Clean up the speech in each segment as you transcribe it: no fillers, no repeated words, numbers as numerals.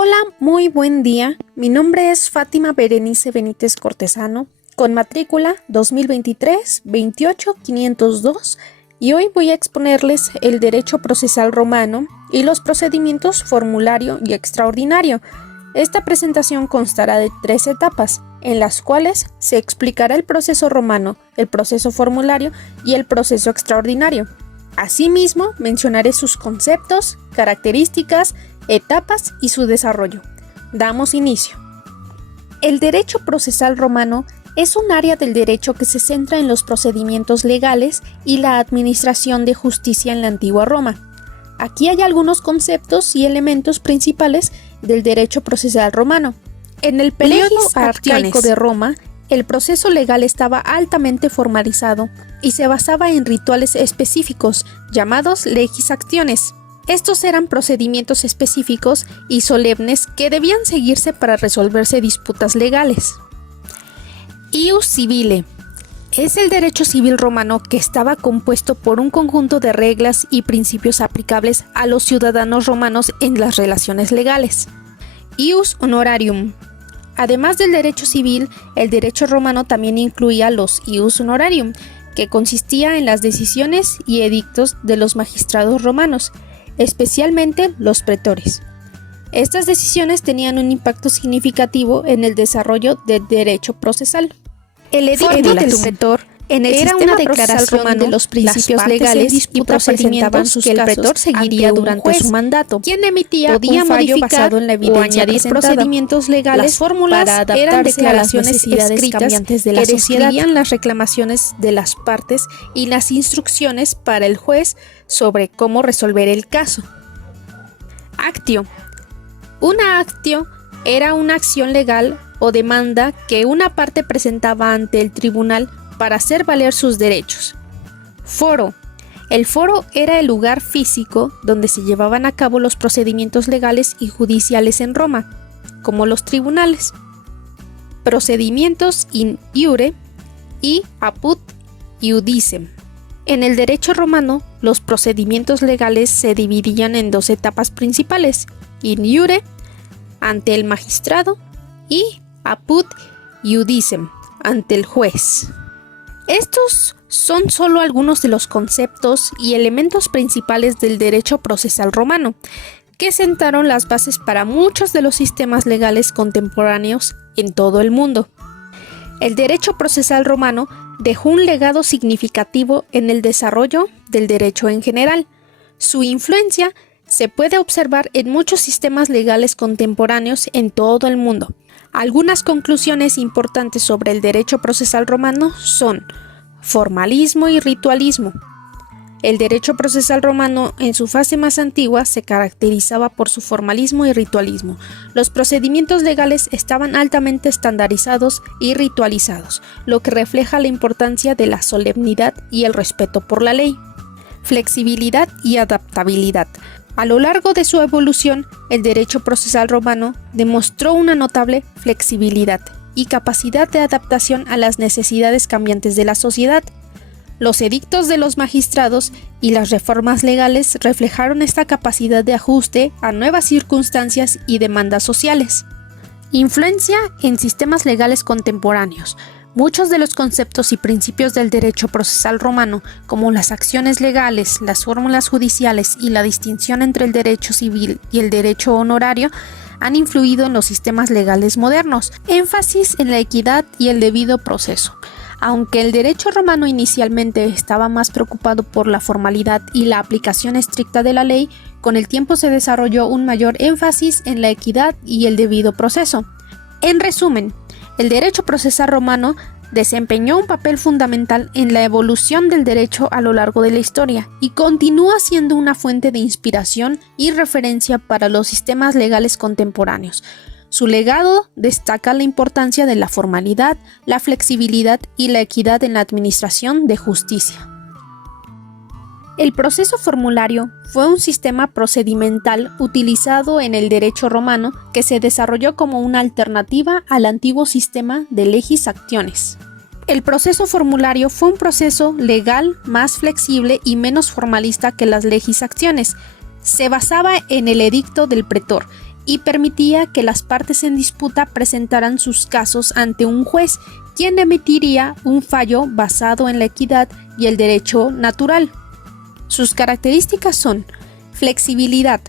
Hola, muy buen día. Mi nombre es Fátima Berenice Benítez Cortesano, con matrícula 2023-28502, y hoy voy a exponerles el derecho procesal romano y los procedimientos formulario y extraordinario. Esta presentación constará de 3 etapas, en las cuales se explicará el proceso romano, el proceso formulario y el proceso extraordinario. Asimismo, mencionaré sus conceptos, características, etapas y su desarrollo. Damos inicio. El derecho procesal romano es un área del derecho que se centra en los procedimientos legales y la administración de justicia en la antigua Roma. Aquí hay algunos conceptos y elementos principales del derecho procesal romano. En el periodo arcaico de Roma, el proceso legal estaba altamente formalizado y se basaba en rituales específicos llamados legis actiones. Estos eran procedimientos específicos y solemnes que debían seguirse para resolverse disputas legales. Ius civile es el derecho civil romano que estaba compuesto por un conjunto de reglas y principios aplicables a los ciudadanos romanos en las relaciones legales. Ius honorarium. Además del derecho civil, el derecho romano también incluía los ius honorarium, que consistía en las decisiones y edictos de los magistrados romanos, especialmente los pretores. Estas decisiones tenían un impacto significativo en el desarrollo del derecho procesal. El edicto del pretor era una declaración romano de los principios legales y procedimientos que el pretor seguiría durante su mandato. Quien emitía podía modificar en la evidencia o añadir procedimientos legales. Las fórmulas para adaptarse eran declaraciones cambiantes de la sociedad, describían las reclamaciones de las partes y las instrucciones para el juez sobre cómo resolver el caso. Actio. Una actio era una acción legal o demanda que una parte presentaba ante el tribunal para hacer valer sus derechos. Foro. El foro era el lugar físico donde se llevaban a cabo los procedimientos legales y judiciales en Roma, como los tribunales. Procedimientos in iure y apud iudicem. En el derecho romano, los procedimientos legales se dividían en 2 etapas principales: in iure, ante el magistrado, y apud iudicem, ante el juez. Estos son solo algunos de los conceptos y elementos principales del derecho procesal romano, que sentaron las bases para muchos de los sistemas legales contemporáneos en todo el mundo. El derecho procesal romano dejó un legado significativo en el desarrollo del derecho en general. Su influencia se puede observar en muchos sistemas legales contemporáneos en todo el mundo. Algunas conclusiones importantes sobre el derecho procesal romano son: formalismo y ritualismo. El derecho procesal romano en su fase más antigua se caracterizaba por su formalismo y ritualismo. Los procedimientos legales estaban altamente estandarizados y ritualizados, lo que refleja la importancia de la solemnidad y el respeto por la ley. Flexibilidad y adaptabilidad. A lo largo de su evolución, el derecho procesal romano demostró una notable flexibilidad y capacidad de adaptación a las necesidades cambiantes de la sociedad. Los edictos de los magistrados y las reformas legales reflejaron esta capacidad de ajuste a nuevas circunstancias y demandas sociales. Influencia en sistemas legales contemporáneos. Muchos de los conceptos y principios del derecho procesal romano, como las acciones legales, las fórmulas judiciales y la distinción entre el derecho civil y el derecho honorario, han influido en los sistemas legales modernos. Énfasis en la equidad y el debido proceso. Aunque el derecho romano inicialmente estaba más preocupado por la formalidad y la aplicación estricta de la ley, con el tiempo se desarrolló un mayor énfasis en la equidad y el debido proceso. En resumen, el derecho procesal romano desempeñó un papel fundamental en la evolución del derecho a lo largo de la historia y continúa siendo una fuente de inspiración y referencia para los sistemas legales contemporáneos. Su legado destaca la importancia de la formalidad, la flexibilidad y la equidad en la administración de justicia. El proceso formulario fue un sistema procedimental utilizado en el derecho romano que se desarrolló como una alternativa al antiguo sistema de legis actiones. El proceso formulario fue un proceso legal más flexible y menos formalista que las legis actiones. Se basaba en el edicto del pretor y permitía que las partes en disputa presentaran sus casos ante un juez, quien emitiría un fallo basado en la equidad y el derecho natural. Sus características son flexibilidad.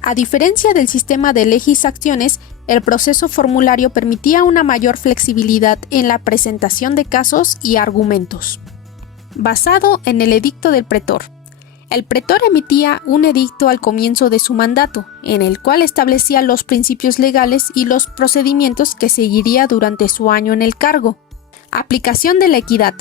A diferencia del sistema de legisacciones, el proceso formulario permitía una mayor flexibilidad en la presentación de casos y argumentos. Basado en el edicto del pretor. El pretor emitía un edicto al comienzo de su mandato, en el cual establecía los principios legales y los procedimientos que seguiría durante su año en el cargo. Aplicación de la equidad.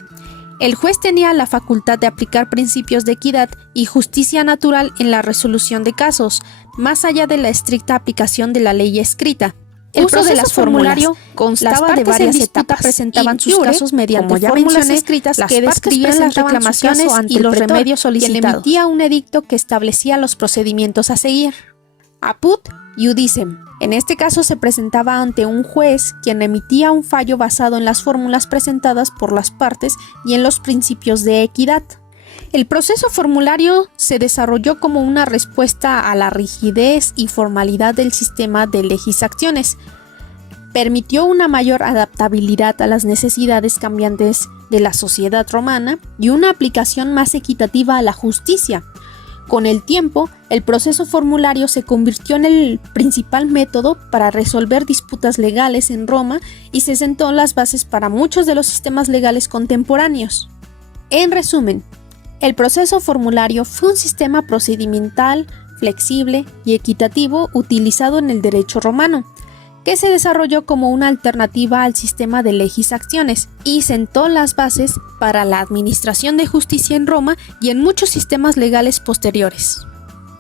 El juez tenía la facultad de aplicar principios de equidad y justicia natural en la resolución de casos, más allá de la estricta aplicación de la ley escrita. El uso de las formulario constaba de varias etapas. Presentaban sus casos mediante fórmulas escritas que describían las reclamaciones y los remedios solicitados. Quien emitía un edicto que establecía los procedimientos a seguir. Apud iudicem. En este caso se presentaba ante un juez, quien emitía un fallo basado en las fórmulas presentadas por las partes y en los principios de equidad. El proceso formulario se desarrolló como una respuesta a la rigidez y formalidad del sistema de legisacciones. Permitió una mayor adaptabilidad a las necesidades cambiantes de la sociedad romana y una aplicación más equitativa a la justicia. Con el tiempo, el proceso formulario se convirtió en el principal método para resolver disputas legales en Roma y se sentó las bases para muchos de los sistemas legales contemporáneos. En resumen, el proceso formulario fue un sistema procedimental, flexible y equitativo utilizado en el derecho romano, que se desarrolló como una alternativa al sistema de legisacciones y sentó las bases para la administración de justicia en Roma y en muchos sistemas legales posteriores.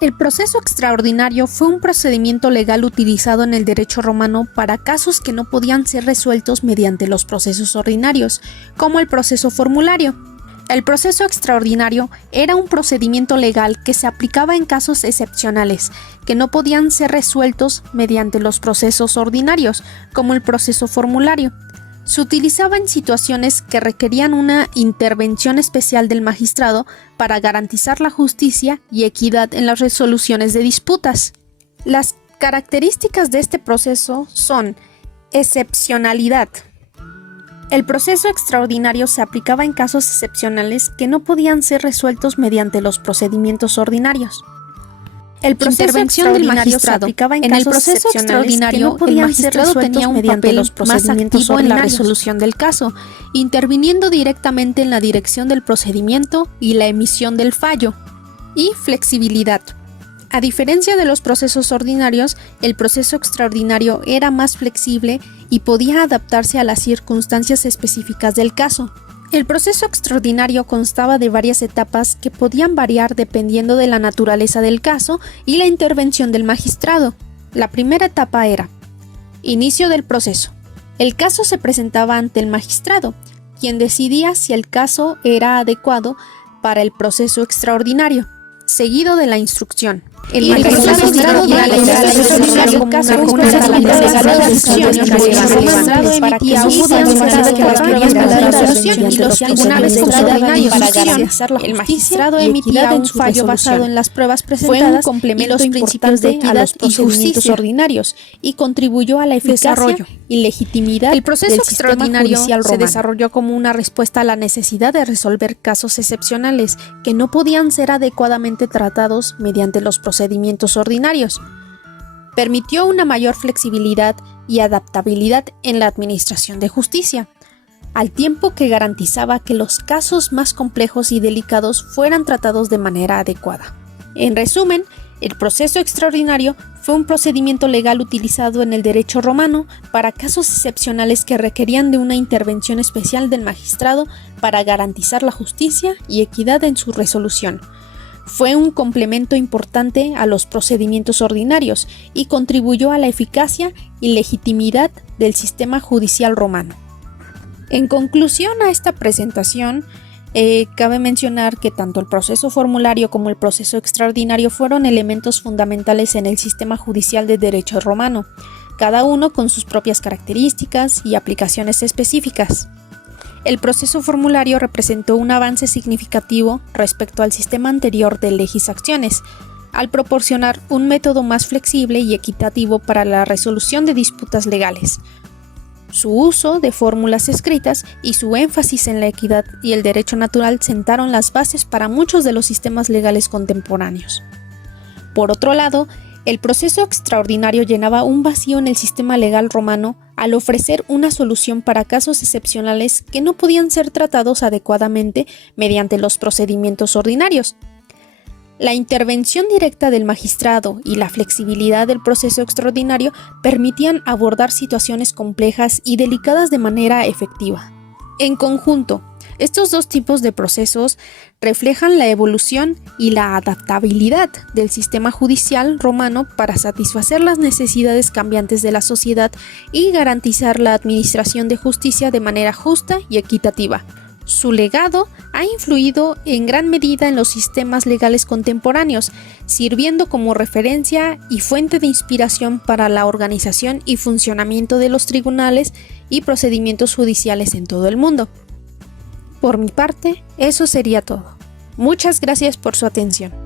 El proceso extraordinario fue un procedimiento legal utilizado en el derecho romano para casos que no podían ser resueltos mediante los procesos ordinarios, como el proceso formulario. El proceso extraordinario era un procedimiento legal que se aplicaba en casos excepcionales, que no podían ser resueltos mediante los procesos ordinarios, como el proceso formulario. Se utilizaba en situaciones que requerían una intervención especial del magistrado para garantizar la justicia y equidad en las resoluciones de disputas. Las características de este proceso son excepcionalidad. El proceso extraordinario se aplicaba en casos excepcionales que no podían ser resueltos mediante los procedimientos ordinarios. El proceso extraordinario se aplicaba en el proceso extraordinario, el magistrado tenía un papel más activo en la resolución del caso, interviniendo directamente en la dirección del procedimiento y la emisión del fallo. Y flexibilidad. A diferencia de los procesos ordinarios, el proceso extraordinario era más flexible y podía adaptarse a las circunstancias específicas del caso. El proceso extraordinario constaba de varias etapas que podían variar dependiendo de la naturaleza del caso y la intervención del magistrado. La primera etapa era: inicio del proceso. El caso se presentaba ante el magistrado, quien decidía si el caso era adecuado para el proceso extraordinario, seguido de la instrucción. El magistrado emitía un fallo basado en las pruebas presentadas y los principios de equidad y procedimientos ordinarios y contribuyó a la eficacia y legitimidad del sistema judicial romano. Se desarrolló como una respuesta a la necesidad de resolver casos excepcionales que no podían ser adecuadamente tratados mediante los procedimientos ordinarios. Permitió una mayor flexibilidad y adaptabilidad en la administración de justicia, al tiempo que garantizaba que los casos más complejos y delicados fueran tratados de manera adecuada. En resumen, el proceso extraordinario fue un procedimiento legal utilizado en el derecho romano para casos excepcionales que requerían de una intervención especial del magistrado para garantizar la justicia y equidad en su resolución. Fue un complemento importante a los procedimientos ordinarios y contribuyó a la eficacia y legitimidad del sistema judicial romano. En conclusión a esta presentación, cabe mencionar que tanto el proceso formulario como el proceso extraordinario fueron elementos fundamentales en el sistema judicial de derecho romano, cada uno con sus propias características y aplicaciones específicas. El proceso formulario representó un avance significativo respecto al sistema anterior de legisacciones, al proporcionar un método más flexible y equitativo para la resolución de disputas legales. Su uso de fórmulas escritas y su énfasis en la equidad y el derecho natural sentaron las bases para muchos de los sistemas legales contemporáneos. Por otro lado, el proceso extraordinario llenaba un vacío en el sistema legal romano al ofrecer una solución para casos excepcionales que no podían ser tratados adecuadamente mediante los procedimientos ordinarios. La intervención directa del magistrado y la flexibilidad del proceso extraordinario permitían abordar situaciones complejas y delicadas de manera efectiva. En conjunto, estos dos tipos de procesos reflejan la evolución y la adaptabilidad del sistema judicial romano para satisfacer las necesidades cambiantes de la sociedad y garantizar la administración de justicia de manera justa y equitativa. Su legado ha influido en gran medida en los sistemas legales contemporáneos, sirviendo como referencia y fuente de inspiración para la organización y funcionamiento de los tribunales y procedimientos judiciales en todo el mundo. Por mi parte, eso sería todo. Muchas gracias por su atención.